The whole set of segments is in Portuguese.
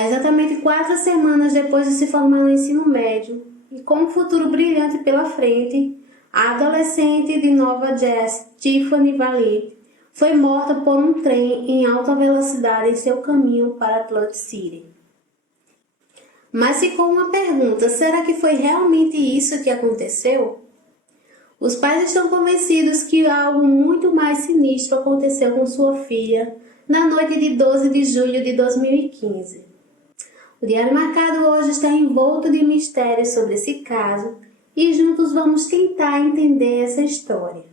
Há exatamente 4 semanas depois de se formar no ensino médio e com um futuro brilhante pela frente, a adolescente de Nova Jersey, Tiffany Valente, foi morta por um trem em alta velocidade em seu caminho para Atlantic City. Mas ficou uma pergunta: será que foi realmente isso que aconteceu? Os pais estão convencidos que algo muito mais sinistro aconteceu com sua filha na noite de 12 de julho de 2015. O Diário Marcado hoje está envolto de mistérios sobre esse caso e juntos vamos tentar entender essa história.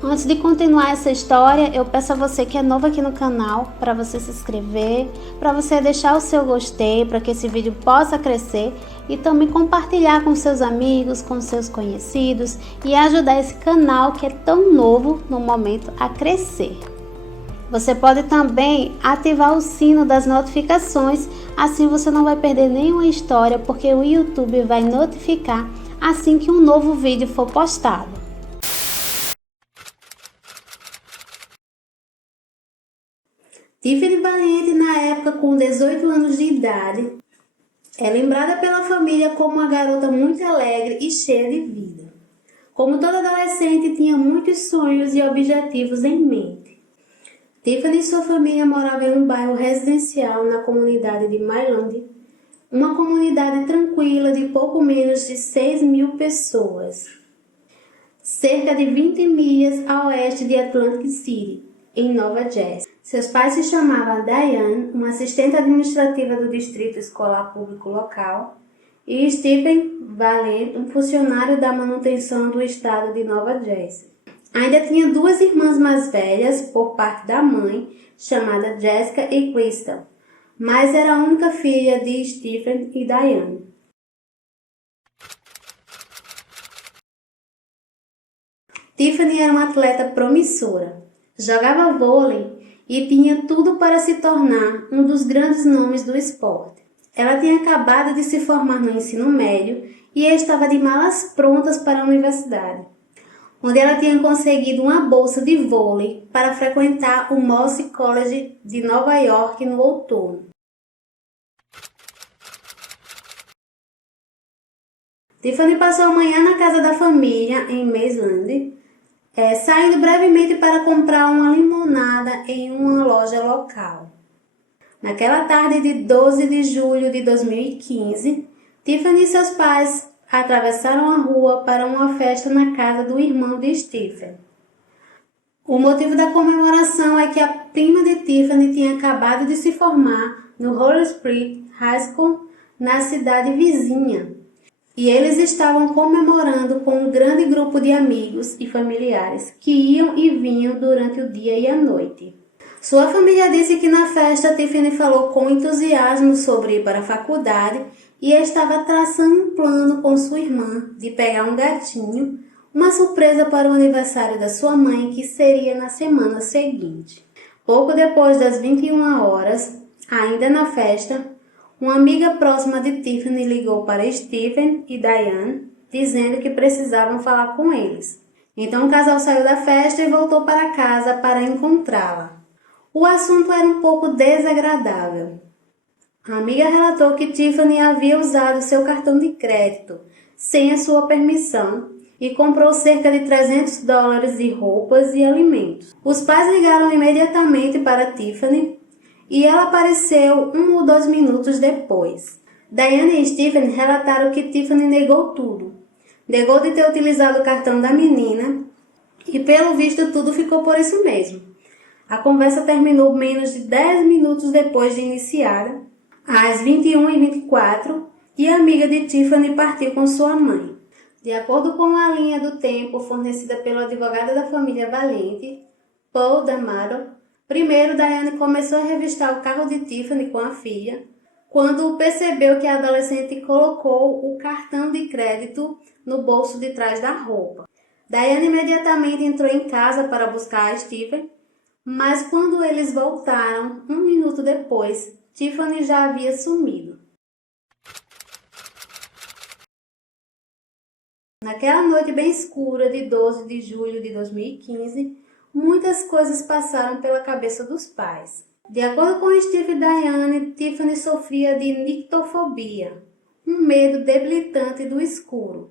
Antes de continuar essa história, eu peço a você que é novo aqui no canal para você se inscrever, para você deixar o seu gostei, para que esse vídeo possa crescer e também compartilhar com seus amigos, com seus conhecidos e ajudar esse canal que é tão novo no momento a crescer. Você pode também ativar o sino das notificações, assim você não vai perder nenhuma história, porque o YouTube vai notificar assim que um novo vídeo for postado. Tiffany Valente, na época com 18 anos de idade, é lembrada pela família como uma garota muito alegre e cheia de vida. Como toda adolescente, tinha muitos sonhos e objetivos em mente. Tiffany e sua família moravam em um bairro residencial na comunidade de Myland, uma comunidade tranquila de pouco menos de 6.000 pessoas, cerca de 20 milhas a oeste de Atlantic City, em Nova Jersey. Seus pais se chamavam Diane, uma assistente administrativa do distrito escolar público local, e Stephen Valente, um funcionário da manutenção do estado de Nova Jersey. Ainda tinha 2 irmãs mais velhas, por parte da mãe, chamada Jessica e Crystal, mas era a única filha de Stephen e Diane. Tiffany era uma atleta promissora, jogava vôlei e tinha tudo para se tornar um dos grandes nomes do esporte. Ela tinha acabado de se formar no ensino médio e estava de malas prontas para a universidade, onde ela tinha conseguido uma bolsa de vôlei para frequentar o Moss College de Nova York no outono. Tiffany passou a manhã na casa da família em Maysland, saindo brevemente para comprar uma limonada em uma loja local. Naquela tarde de 12 de julho de 2015, Tiffany e seus pais atravessaram a rua para uma festa na casa do irmão de Stephen. O motivo da comemoração é que a prima de Tiffany tinha acabado de se formar no Holly Springs High School, na cidade vizinha, e eles estavam comemorando com um grande grupo de amigos e familiares que iam e vinham durante o dia e a noite. Sua família disse que na festa Tiffany falou com entusiasmo sobre ir para a faculdade e estava traçando um plano com sua irmã de pegar um gatinho, uma surpresa para o aniversário da sua mãe, que seria na semana seguinte. Pouco depois das 21 horas, ainda na festa, uma amiga próxima de Tiffany ligou para Stephen e Diane, dizendo que precisavam falar com eles. Então o casal saiu da festa e voltou para casa para encontrá-la. O assunto era um pouco desagradável. A amiga relatou que Tiffany havia usado seu cartão de crédito sem a sua permissão e comprou cerca de $300 de roupas e alimentos. Os pais ligaram imediatamente para Tiffany e ela apareceu 1 ou 2 minutos depois. Diane e Stephen relataram que Tiffany negou tudo. Negou de ter utilizado o cartão da menina e, pelo visto, tudo ficou por isso mesmo. A conversa terminou menos de 10 minutos depois de iniciada, às 21h24, e a amiga de Tiffany partiu com sua mãe. De acordo com a linha do tempo fornecida pelo advogado da família Valente, Paul D'Amato, primeiro Diane começou a revistar o carro de Tiffany com a filha, quando percebeu que a adolescente colocou o cartão de crédito no bolso de trás da roupa. Diane imediatamente entrou em casa para buscar a Stephen, mas quando eles voltaram, 1 minuto depois, Tiffany já havia sumido. Naquela noite bem escura de 12 de julho de 2015, muitas coisas passaram pela cabeça dos pais. De acordo com Steve e Diane, Tiffany sofria de nictofobia, um medo debilitante do escuro.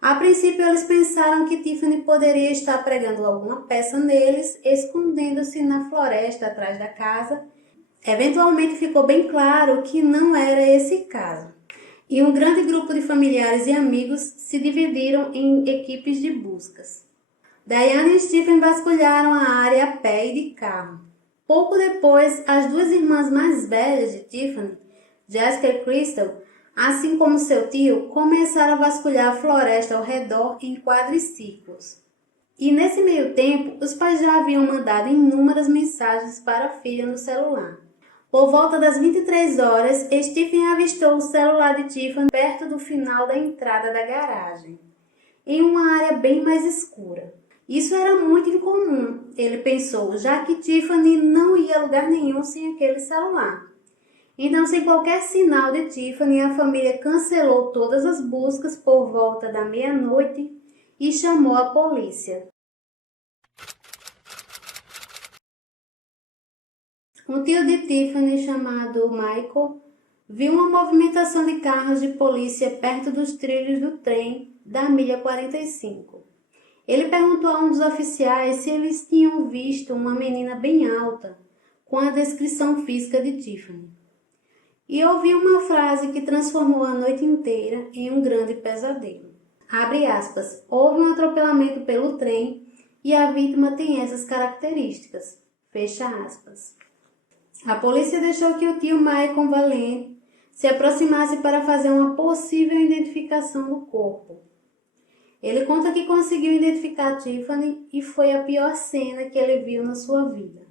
A princípio, eles pensaram que Tiffany poderia estar pregando alguma peça neles, escondendo-se na floresta atrás da casa. Eventualmente ficou bem claro que não era esse caso. E um grande grupo de familiares e amigos se dividiram em equipes de buscas. Diane e Stephen vasculharam a área a pé e de carro. Pouco depois, as duas irmãs mais velhas de Tiffany, Jessica e Crystal, assim como seu tio, começaram a vasculhar a floresta ao redor em quadriciclos. E nesse meio tempo, os pais já haviam mandado inúmeras mensagens para a filha no celular. Por volta das 23 horas, Stephen avistou o celular de Tiffany perto do final da entrada da garagem, em uma área bem mais escura. Isso era muito incomum, ele pensou, já que Tiffany não ia a lugar nenhum sem aquele celular. Então, sem qualquer sinal de Tiffany, a família cancelou todas as buscas por volta da meia-noite e chamou a polícia. Um tio de Tiffany, chamado Michael, viu uma movimentação de carros de polícia perto dos trilhos do trem da milha 45. Ele perguntou a um dos oficiais se eles tinham visto uma menina bem alta, com a descrição física de Tiffany. E ouviu uma frase que transformou a noite inteira em um grande pesadelo. Abre aspas, houve um atropelamento pelo trem e a vítima tem essas características. Fecha aspas. A polícia deixou que o tio Michael Valente se aproximasse para fazer uma possível identificação do corpo. Ele conta que conseguiu identificar Tiffany e foi a pior cena que ele viu na sua vida.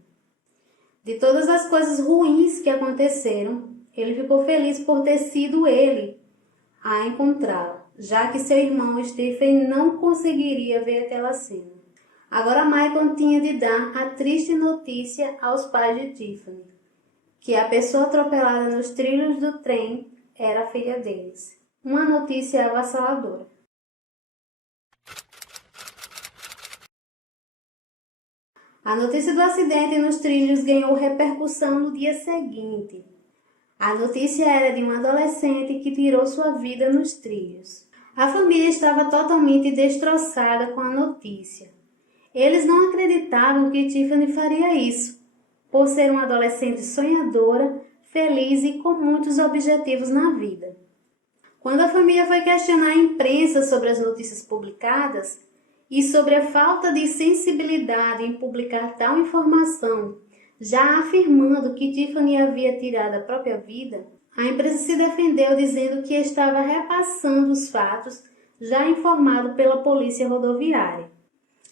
De todas as coisas ruins que aconteceram, ele ficou feliz por ter sido ele a encontrá-la, já que seu irmão Stephen não conseguiria ver aquela cena. Agora Michael tinha de dar a triste notícia aos pais de Tiffany, que a pessoa atropelada nos trilhos do trem era a filha deles. Uma notícia avassaladora. A notícia do acidente nos trilhos ganhou repercussão no dia seguinte. A notícia era de um adolescente que tirou sua vida nos trilhos. A família estava totalmente destroçada com a notícia. Eles não acreditavam que Tiffany faria isso, por ser uma adolescente sonhadora, feliz e com muitos objetivos na vida. Quando a família foi questionar a imprensa sobre as notícias publicadas e sobre a falta de sensibilidade em publicar tal informação, já afirmando que Tiffany havia tirado a própria vida, a imprensa se defendeu dizendo que estava repassando os fatos já informado pela polícia rodoviária.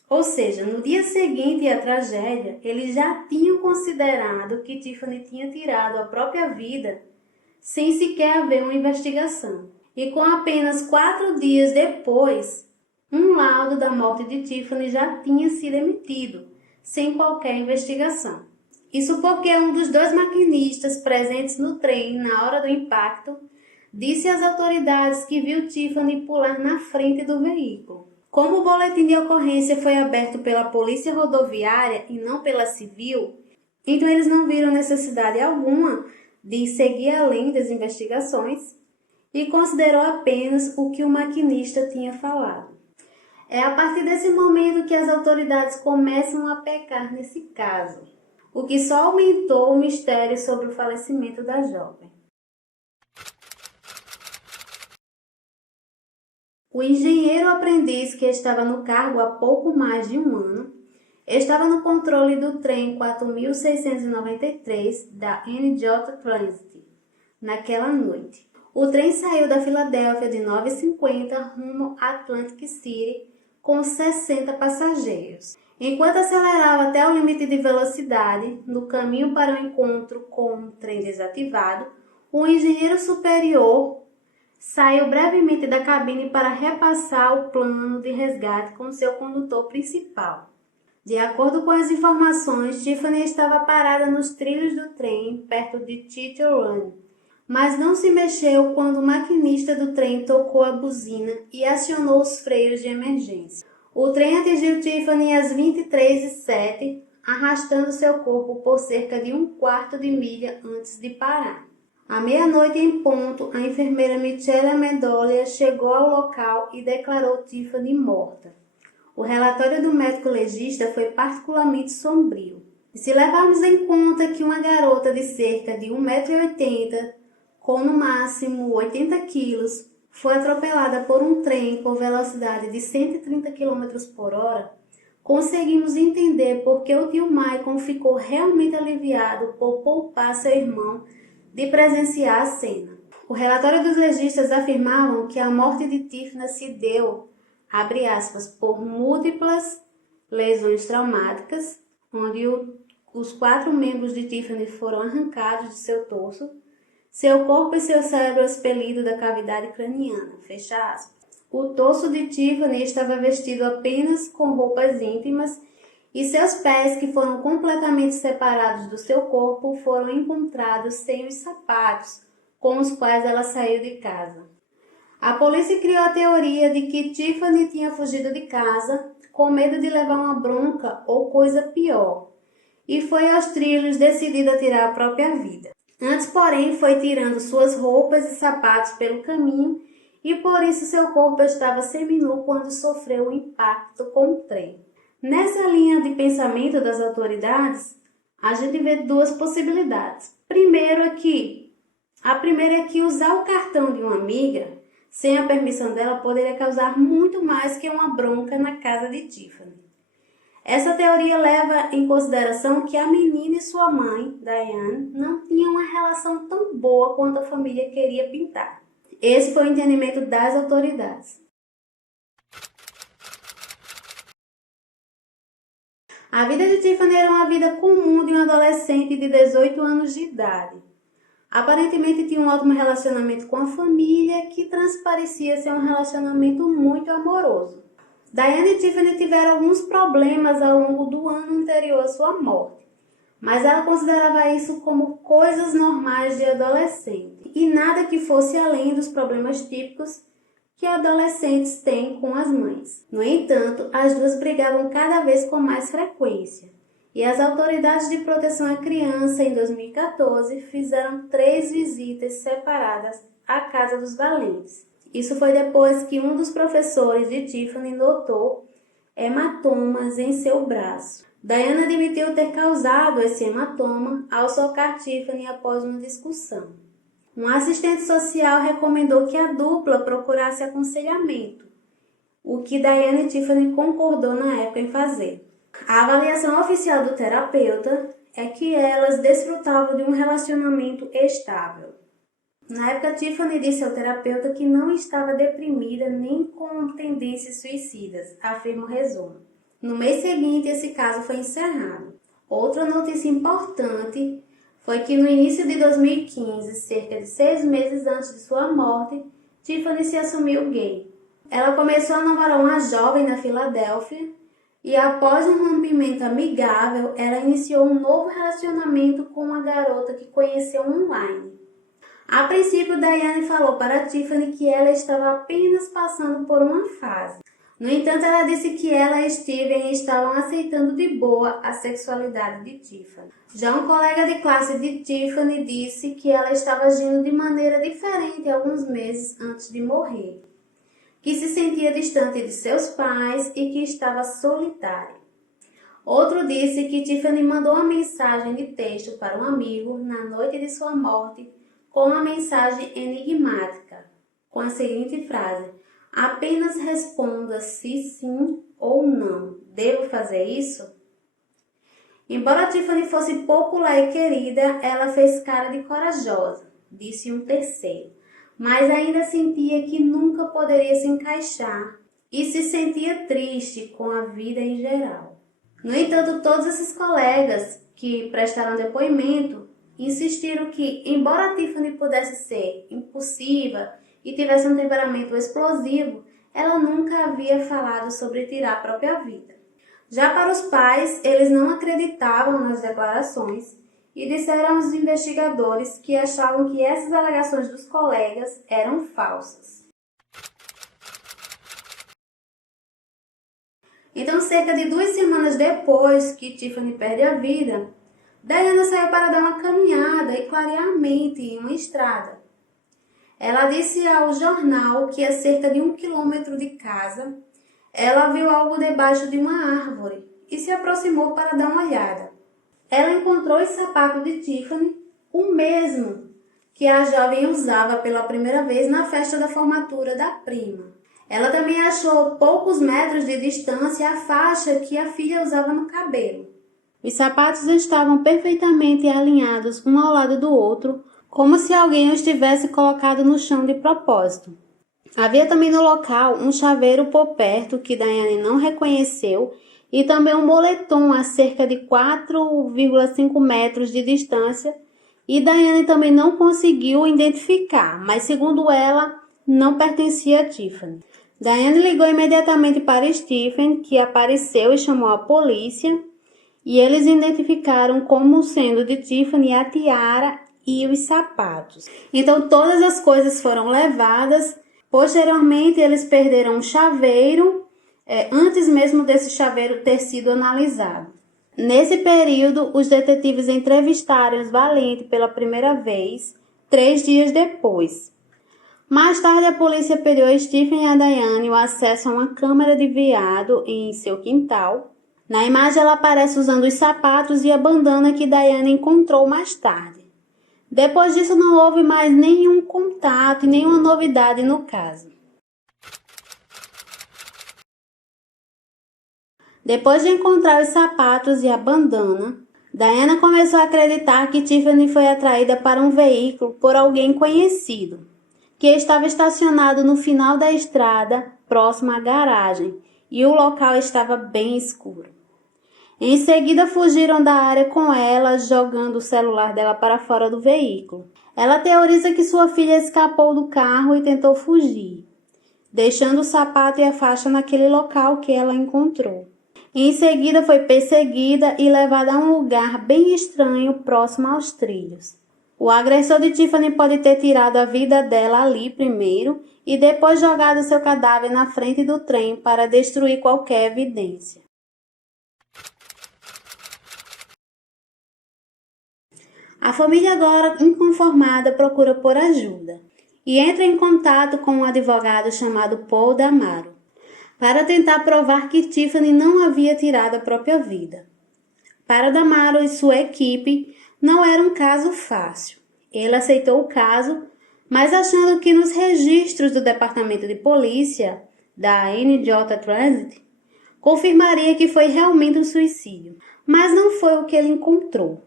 Ou seja, no dia seguinte à tragédia, eles já tinham considerado que Tiffany tinha tirado a própria vida sem sequer haver uma investigação. E com apenas 4 dias depois, um laudo da morte de Tiffany já tinha sido emitido, sem qualquer investigação. Isso porque um dos 2 maquinistas presentes no trem na hora do impacto disse às autoridades que viu Tiffany pular na frente do veículo. Como o boletim de ocorrência foi aberto pela polícia rodoviária e não pela civil, então eles não viram necessidade alguma de seguir além das investigações e considerou apenas o que o maquinista tinha falado. É a partir desse momento que as autoridades começam a pecar nesse caso, o que só aumentou o mistério sobre o falecimento da jovem. O engenheiro aprendiz que estava no cargo há pouco mais de um ano estava no controle do trem 4693 da NJ Transit naquela noite. O trem saiu da Filadélfia de 9h50 rumo a Atlantic City com 60 passageiros. Enquanto acelerava até o limite de velocidade, no caminho para o encontro com um trem desativado, o engenheiro superior saiu brevemente da cabine para repassar o plano de resgate com seu condutor principal. De acordo com as informações, Tiffany estava parada nos trilhos do trem, perto de Tito Run, mas não se mexeu quando o maquinista do trem tocou a buzina e acionou os freios de emergência. O trem atingiu Tiffany às 23h07, arrastando seu corpo por cerca de 1/4 de milha antes de parar. À meia-noite em ponto, a enfermeira Michelle Amendolia chegou ao local e declarou Tiffany morta. O relatório do médico legista foi particularmente sombrio. E se levarmos em conta que uma garota de cerca de 1,80 m, com no máximo 80 quilos, foi atropelada por um trem com velocidade de 130 km por hora, conseguimos entender por que o tio Michael ficou realmente aliviado por poupar seu irmão de presenciar a cena. O relatório dos legistas afirmavam que a morte de Tiffany se deu, abre aspas, por múltiplas lesões traumáticas, onde os 4 membros de Tiffany foram arrancados de seu torso, seu corpo e seu cérebro expelido da cavidade craniana, fecha aspas. O torso de Tiffany estava vestido apenas com roupas íntimas e seus pés, que foram completamente separados do seu corpo, foram encontrados sem os sapatos com os quais ela saiu de casa. A polícia criou a teoria de que Tiffany tinha fugido de casa com medo de levar uma bronca ou coisa pior, e foi aos trilhos decidida a tirar a própria vida. Antes, porém, foi tirando suas roupas e sapatos pelo caminho e por isso seu corpo estava seminu quando sofreu o impacto com o trem. Nessa linha de pensamento das autoridades, a gente vê 2 possibilidades. A primeira é que usar o cartão de uma amiga sem a permissão dela poderia causar muito mais que uma bronca na casa de Tiffany. Essa teoria leva em consideração que a menina e sua mãe, Diane, não tinham uma relação tão boa quanto a família queria pintar. Esse foi o entendimento das autoridades. A vida de Tiffany era uma vida comum de um adolescente de 18 anos de idade. Aparentemente tinha um ótimo relacionamento com a família, que transparecia ser um relacionamento muito amoroso. Diane e Tiffany tiveram alguns problemas ao longo do ano anterior à sua morte, mas ela considerava isso como coisas normais de adolescente e nada que fosse além dos problemas típicos que adolescentes têm com as mães. No entanto, as duas brigavam cada vez com mais frequência e as autoridades de proteção à criança, em 2014, fizeram 3 visitas separadas à casa dos Valentes. Isso foi depois que um dos professores de Tiffany notou hematomas em seu braço. Diane admitiu ter causado esse hematoma ao socar Tiffany após uma discussão. Um assistente social recomendou que a dupla procurasse aconselhamento, o que Diane e Tiffany concordou na época em fazer. A avaliação oficial do terapeuta é que elas desfrutavam de um relacionamento estável. Na época, Tiffany disse ao terapeuta que não estava deprimida nem com tendências suicidas, afirma o resumo. No mês seguinte, esse caso foi encerrado. Outra notícia importante foi que no início de 2015, cerca de 6 meses antes de sua morte, Tiffany se assumiu gay. Ela começou a namorar uma jovem na Filadélfia e após um rompimento amigável, ela iniciou um novo relacionamento com uma garota que conheceu online. A princípio, Diane falou para Tiffany que ela estava apenas passando por uma fase. No entanto, ela disse que ela e Steven estavam aceitando de boa a sexualidade de Tiffany. Já um colega de classe de Tiffany disse que ela estava agindo de maneira diferente alguns meses antes de morrer, que se sentia distante de seus pais e que estava solitária. Outro disse que Tiffany mandou uma mensagem de texto para um amigo na noite de sua morte com uma mensagem enigmática, com a seguinte frase: apenas responda se sim ou não. Devo fazer isso? Embora Tiffany fosse popular e querida, ela fez cara de corajosa, disse um terceiro, mas ainda sentia que nunca poderia se encaixar e se sentia triste com a vida em geral. No entanto, todos esses colegas que prestaram depoimento insistiram que, embora Tiffany pudesse ser impulsiva e tivesse um temperamento explosivo, ela nunca havia falado sobre tirar a própria vida. Já para os pais, eles não acreditavam nas declarações e disseram aos investigadores que achavam que essas alegações dos colegas eram falsas. Então, cerca de 2 semanas depois que Tiffany perde a vida, Diana saiu para dar uma caminhada e clarear a mente em uma estrada. Ela disse ao jornal que a cerca de 1 quilômetro de casa, ela viu algo debaixo de uma árvore e se aproximou para dar uma olhada. Ela encontrou os sapatos de Tiffany, o mesmo que a jovem usava pela primeira vez na festa da formatura da prima. Ela também achou a poucos metros de distância a faixa que a filha usava no cabelo. Os sapatos estavam perfeitamente alinhados um ao lado do outro, como se alguém os tivesse colocado no chão de propósito. Havia também no local um chaveiro por perto que Diane não reconheceu e também um moletom a cerca de 4,5 metros de distância e Diane também não conseguiu identificar, mas segundo ela, não pertencia a Tiffany. Diane ligou imediatamente para Stephen, que apareceu e chamou a polícia, e eles identificaram como sendo de Tiffany a tiara e os sapatos. Então todas as coisas foram levadas. Posteriormente, eles perderam um chaveiro, antes mesmo desse chaveiro ter sido analisado. Nesse período, os detetives entrevistaram os valentes pela primeira vez, 3 dias depois. Mais tarde, a polícia pediu a Stephen e a Diane o acesso a uma câmara de veado em seu quintal. Na imagem, ela aparece usando os sapatos e a bandana que Diane encontrou mais tarde. Depois disso, não houve mais nenhum contato e nenhuma novidade no caso. Depois de encontrar os sapatos e a bandana, Diana começou a acreditar que Tiffany foi atraída para um veículo por alguém conhecido, que estava estacionado no final da estrada, próximo à garagem, e o local estava bem escuro. Em seguida, fugiram da área com ela, jogando o celular dela para fora do veículo. Ela teoriza que sua filha escapou do carro e tentou fugir, deixando o sapato e a faixa naquele local que ela encontrou. Em seguida, foi perseguida e levada a um lugar bem estranho, próximo aos trilhos. O agressor de Tiffany pode ter tirado a vida dela ali primeiro e depois jogado seu cadáver na frente do trem para destruir qualquer evidência. A família, agora inconformada, procura por ajuda e entra em contato com um advogado chamado Paul Damaro para tentar provar que Tiffany não havia tirado a própria vida. Para Damaro e sua equipe, não era um caso fácil. Ele aceitou o caso, mas achando que nos registros do Departamento de Polícia da NJ Transit confirmaria que foi realmente um suicídio, mas não foi o que ele encontrou.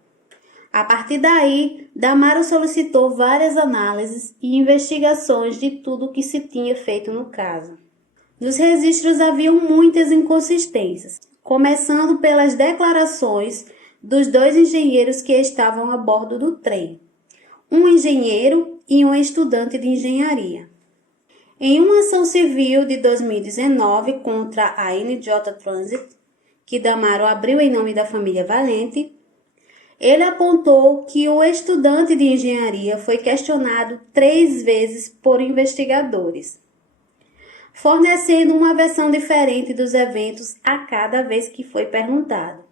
A partir daí, Damaro solicitou várias análises e investigações de tudo o que se tinha feito no caso. Nos registros haviam muitas inconsistências, começando pelas declarações dos 2 engenheiros que estavam a bordo do trem, um engenheiro e um estudante de engenharia. Em uma ação civil de 2019 contra a NJ Transit, que Damaro abriu em nome da família Valente, ele apontou que o estudante de engenharia foi questionado 3 vezes por investigadores, fornecendo uma versão diferente dos eventos a cada vez que foi perguntado.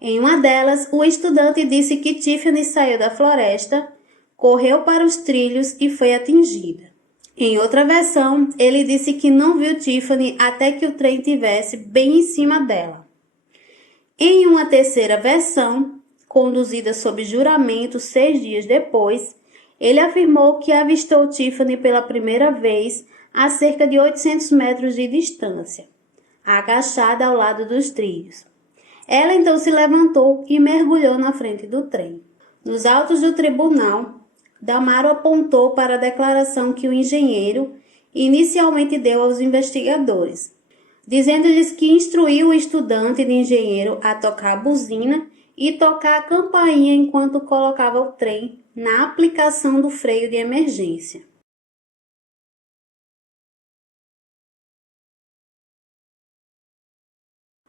Em uma delas, o estudante disse que Tiffany saiu da floresta, correu para os trilhos e foi atingida. Em outra versão, ele disse que não viu Tiffany até que o trem estivesse bem em cima dela. Em uma terceira versão, conduzida sob juramento 6 dias depois, ele afirmou que avistou Tiffany pela primeira vez a cerca de 800 metros de distância, agachada ao lado dos trilhos. Ela então se levantou e mergulhou na frente do trem. Nos autos do tribunal, Damaro apontou para a declaração que o engenheiro inicialmente deu aos investigadores, dizendo-lhes que instruiu o estudante de engenheiro a tocar a buzina e tocar a campainha enquanto colocava o trem na aplicação do freio de emergência.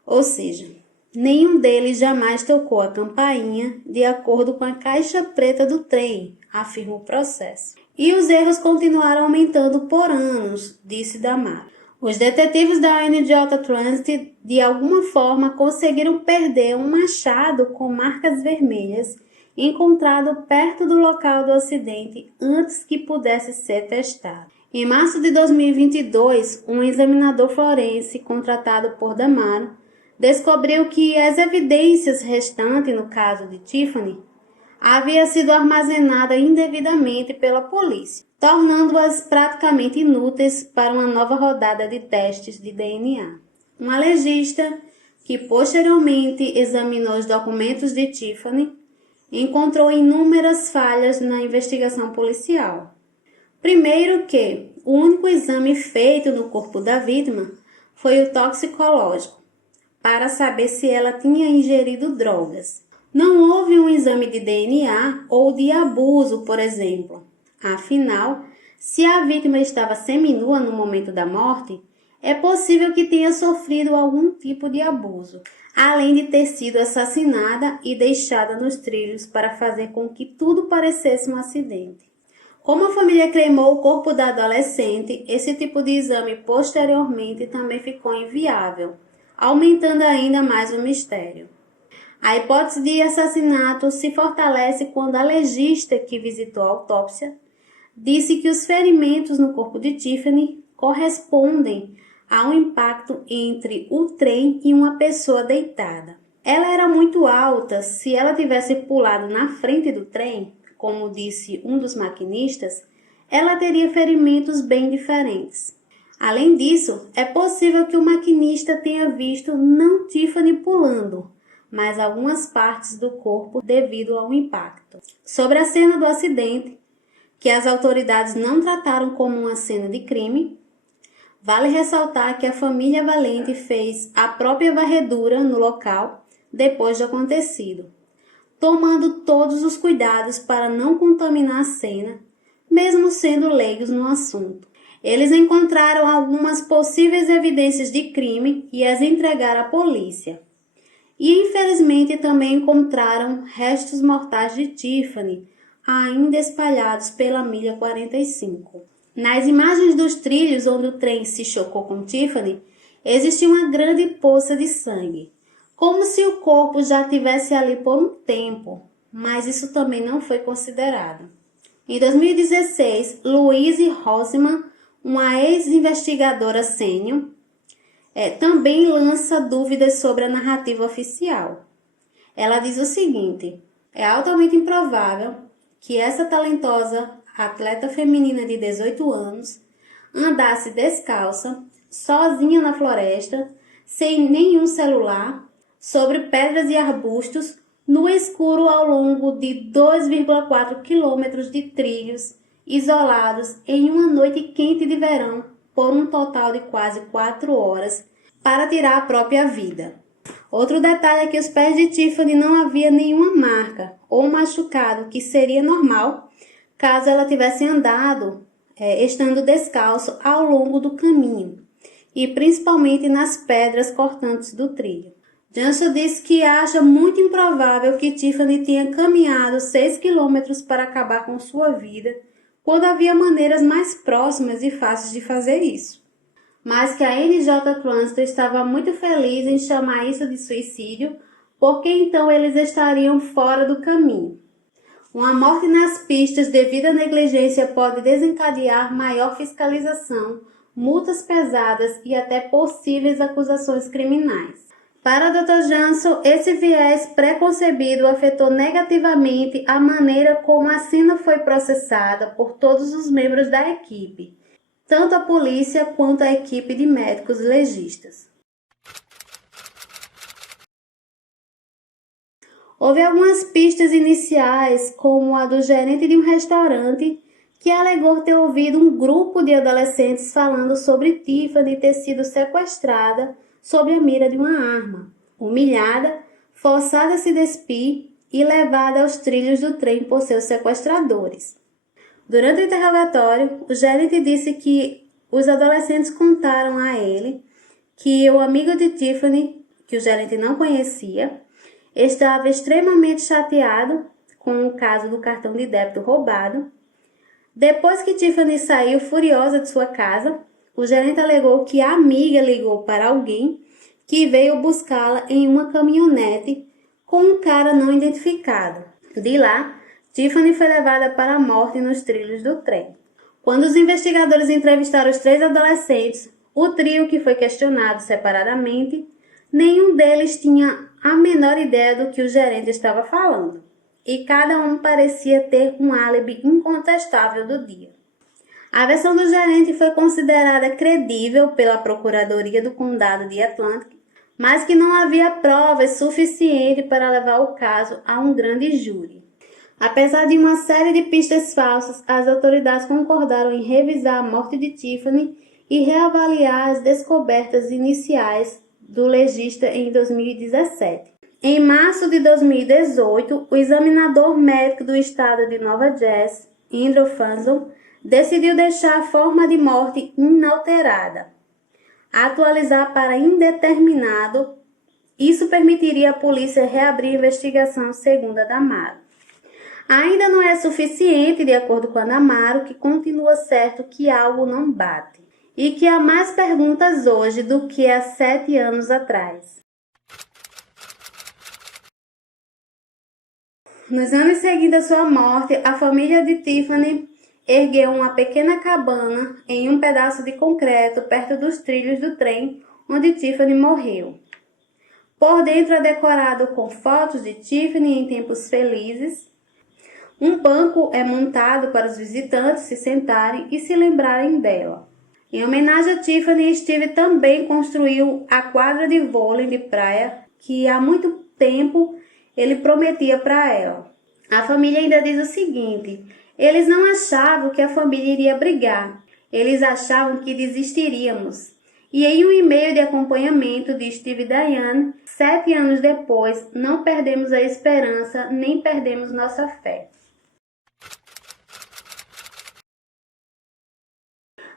Ou seja, nenhum deles jamais tocou a campainha de acordo com a caixa preta do trem, afirma o processo. E os erros continuaram aumentando por anos, disse Damaro. Os detetives da NJ Transit de alguma forma conseguiram perder um machado com marcas vermelhas encontrado perto do local do acidente antes que pudesse ser testado. Em março de 2022, um examinador forense contratado por Damaro descobriu que as evidências restantes no caso de Tiffany havia sido armazenada indevidamente pela polícia, tornando-as praticamente inúteis para uma nova rodada de testes de DNA. Um legista que posteriormente examinou os documentos de Tiffany encontrou inúmeras falhas na investigação policial. Primeiro que o único exame feito no corpo da vítima foi o toxicológico, para saber se ela tinha ingerido drogas. Não houve um exame de DNA ou de abuso, por exemplo. Afinal, se a vítima estava seminua no momento da morte, é possível que tenha sofrido algum tipo de abuso, além de ter sido assassinada e deixada nos trilhos para fazer com que tudo parecesse um acidente. Como a família cremou o corpo da adolescente, esse tipo de exame posteriormente também ficou inviável, aumentando ainda mais o mistério. A hipótese de assassinato se fortalece quando a legista que visitou a autópsia disse que os ferimentos no corpo de Tiffany correspondem a um impacto entre o trem e uma pessoa deitada. Ela era muito alta, se ela tivesse pulado na frente do trem, como disse um dos maquinistas, ela teria ferimentos bem diferentes. Além disso, é possível que o maquinista tenha visto não Tiffany pulando, mas algumas partes do corpo devido ao impacto. Sobre a cena do acidente, que as autoridades não trataram como uma cena de crime, vale ressaltar que a família Valente fez a própria varredura no local depois do acontecido, tomando todos os cuidados para não contaminar a cena, mesmo sendo leigos no assunto. Eles encontraram algumas possíveis evidências de crime e as entregaram à polícia. E infelizmente também encontraram restos mortais de Tiffany, ainda espalhados pela milha 45. Nas imagens dos trilhos onde o trem se chocou com Tiffany, existia uma grande poça de sangue, como se o corpo já estivesse ali por um tempo, mas isso também não foi considerado. Em 2016, Louise Roseman, uma ex-investigadora sênior, também lança dúvidas sobre a narrativa oficial. Ela diz o seguinte: é altamente improvável que essa talentosa atleta feminina de 18 anos andasse descalça, sozinha na floresta, sem nenhum celular, sobre pedras e arbustos, no escuro ao longo de 2,4 quilômetros de trilhos isolados em uma noite quente de verão por um total de quase 4 horas para tirar a própria vida. Outro detalhe é que os pés de Tiffany não havia nenhuma marca ou machucado, que seria normal caso ela tivesse andado estando descalço ao longo do caminho e principalmente nas pedras cortantes do trilho. Johnson diz que acha muito improvável que Tiffany tenha caminhado 6 quilômetros para acabar com sua vida, quando havia maneiras mais próximas e fáceis de fazer isso. Mas que a NJ Transit estava muito feliz em chamar isso de suicídio, porque então eles estariam fora do caminho. Uma morte nas pistas devido à negligência pode desencadear maior fiscalização, multas pesadas e até possíveis acusações criminais. Para o Dr. Johnson, esse viés preconcebido afetou negativamente a maneira como a cena foi processada por todos os membros da equipe, tanto a polícia quanto a equipe de médicos legistas. Houve algumas pistas iniciais, como a do gerente de um restaurante, que alegou ter ouvido um grupo de adolescentes falando sobre Tiffany ter sido sequestrada sob a mira de uma arma, humilhada, forçada a se despir e levada aos trilhos do trem por seus sequestradores. Durante o interrogatório, o gerente disse que os adolescentes contaram a ele que o amigo de Tiffany, que o gerente não conhecia, estava extremamente chateado com o caso do cartão de débito roubado. Depois que Tiffany saiu furiosa de sua casa, O gerente alegou que a amiga ligou para alguém que veio buscá-la em uma caminhonete com um cara não identificado. De lá, Tiffany foi levada para a morte nos trilhos do trem. Quando os investigadores entrevistaram os 3 adolescentes, o trio que foi questionado separadamente, nenhum deles tinha a menor ideia do que o gerente estava falando, e cada um parecia ter um álibi incontestável do dia. A versão do gerente foi considerada credível pela Procuradoria do Condado de Atlantic, mas que não havia provas suficientes para levar o caso a um grande júri. Apesar de uma série de pistas falsas, as autoridades concordaram em revisar a morte de Tiffany e reavaliar as descobertas iniciais do legista em 2017. Em março de 2018, o examinador médico do estado de Nova Jersey, Andrew Fanson, decidiu deixar a forma de morte inalterada, atualizar para indeterminado. Isso permitiria à polícia reabrir a investigação, segundo a Damaro. Ainda não é suficiente, de acordo com a Damaro, que continua certo que algo não bate e que há mais perguntas hoje do que há 7 anos atrás. Nos anos seguintes à sua morte, a família de Tiffany ergueu uma pequena cabana em um pedaço de concreto perto dos trilhos do trem onde Tiffany morreu. Por dentro é decorado com fotos de Tiffany em tempos felizes. Um banco é montado para os visitantes se sentarem e se lembrarem dela. Em homenagem a Tiffany, Steve também construiu a quadra de vôlei de praia que há muito tempo ele prometia para ela. A família ainda diz o seguinte: eles não achavam que a família iria brigar, eles achavam que desistiríamos. E em um e-mail de acompanhamento de Steve e Diane, 7 anos depois, não perdemos a esperança nem perdemos nossa fé.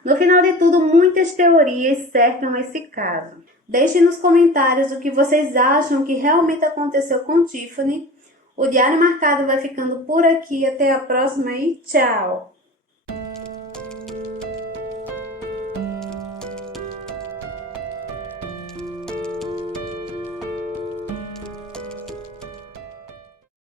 No final de tudo, muitas teorias cercam esse caso. Deixe nos comentários o que vocês acham que realmente aconteceu com Tiffany. O Diário Marcado vai ficando por aqui. Até a próxima e tchau!